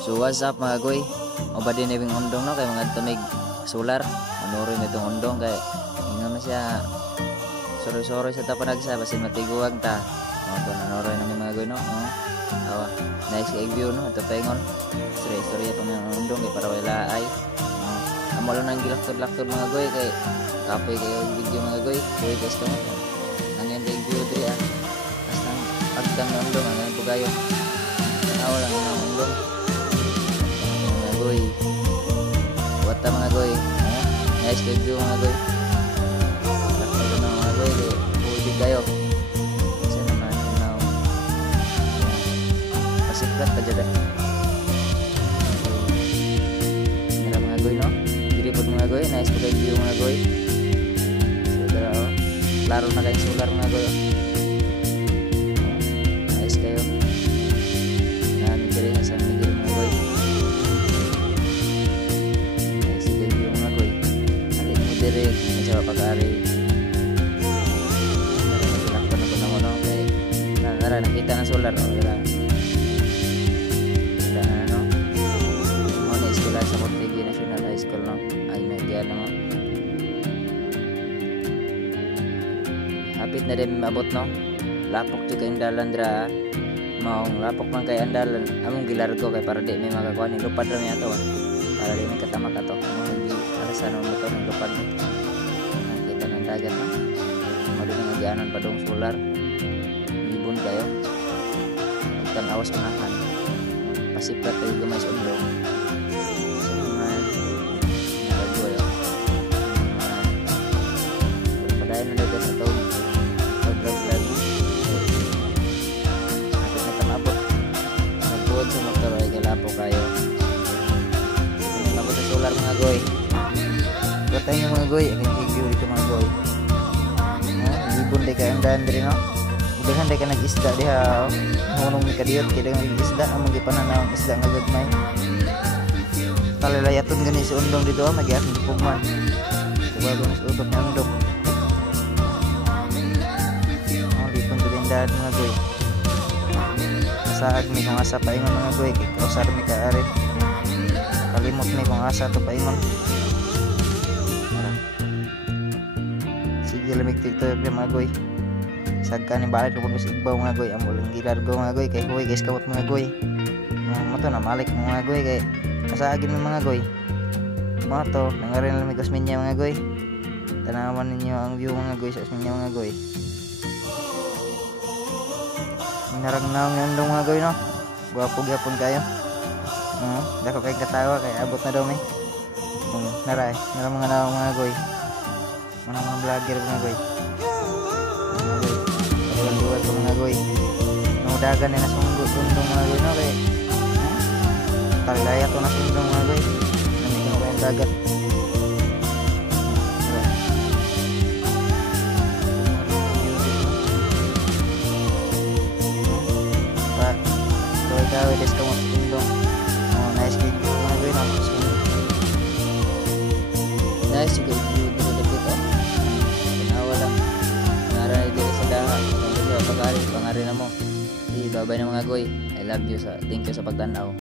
So what's up mga goy? O ba din ibing undong no kay mga tumig solar. Manuroy mo itong undong kay nga man siya soroy-soroy sa tapanagsa basin matiguang ta. O to nanuroy na mga goy no. Awa, nice kay view no ato paingon. Story pa mga undong kay para wala ay. Amo lang nang gilaktod-laktod mga goy kay kapoy kayo video mga goy. Goy guys ko. Nangyan kay view diri Basta agdang ng undong ang pugayo. Awa lang ng undong. Goy. Wata mga goy. Nice to view mga goy. Lakad na mga goy. Pwede kayo. Kasi naman now. Pasiplat ka dyan. Nara mga goy no. Diripod mga goy. Nice to view mga goy. So dara o. Klaro na kayong solar mga goy. Nice kayo. Namin diri sa San Miguel mga goy. Direk sa pag-ari nakakita na ko na kay nara nakita ng solar o dira kita na no mo na eskwela sa Mortigi National High School no ay nagyan mo hapit na din maabot no lapok jud kay dalan dira maong lapok man kay andalan among gilargo kay para di may makakuha ni lupad ra mi ato para di may katamak ato alasan mo ito ng lupad nakita ng dagat no? Mali ng agianan pa dong solar ibon kayo magtanawas unahan pasiplat kayo gamay sa undong sa mga nagagol padayon na dito sa itong vlog napit na tamabot nagtuod sa motor ay kalapo kayo nabot sa solar mga goy. Batay nga mga goy, ang review dito mga goy. Ibon day ka ang daan diri no. Udahan day ka nag-isda diha. Hunong ni kadiyot kay nga isda among gipananaw ang isda nga gagmay. Talalayaton gani si undong dito magiat ni pugman. Bago mas utot ng undong. Lipon to din daan mga goy. Masaag mi kung asa paingon mga goy kay krosar mi ka ari. Kalimot mi kung asa to paingon. Sige lamig tiktok mga goy. Sagka ni balik ko sa igbaw mga goy. Amo lang gilargo mga goy kay huwag guys kamot mga goy. Mo to na malik mga goy kay masaagin mi mga goy. Mo to nangarin lamig Osmeña mga goy. Tanawan ninyo ang view mga goy sa Osmeña mga goy. Naragnaw ng undong mga goy no. Gwapo gyapon kayo. Dako kay katawa kay abot na daw mi. Naray, nara mga naong mga goy. Mga vlogger mga goy. Mga duwat ko mga goy. Nudagan na sundong mga goy no kay. Talaya to na sundong mga goy. Namig ko yung dagat. Kaway des ko sundong. Nice gig mga goy no. Nice juga view dito dito. Tanawa lang. Naray dito sa dahat. Kung sa pag-ari, pangari na mo. Bye-bye na mga goy. I love you thank you sa pagtanaw.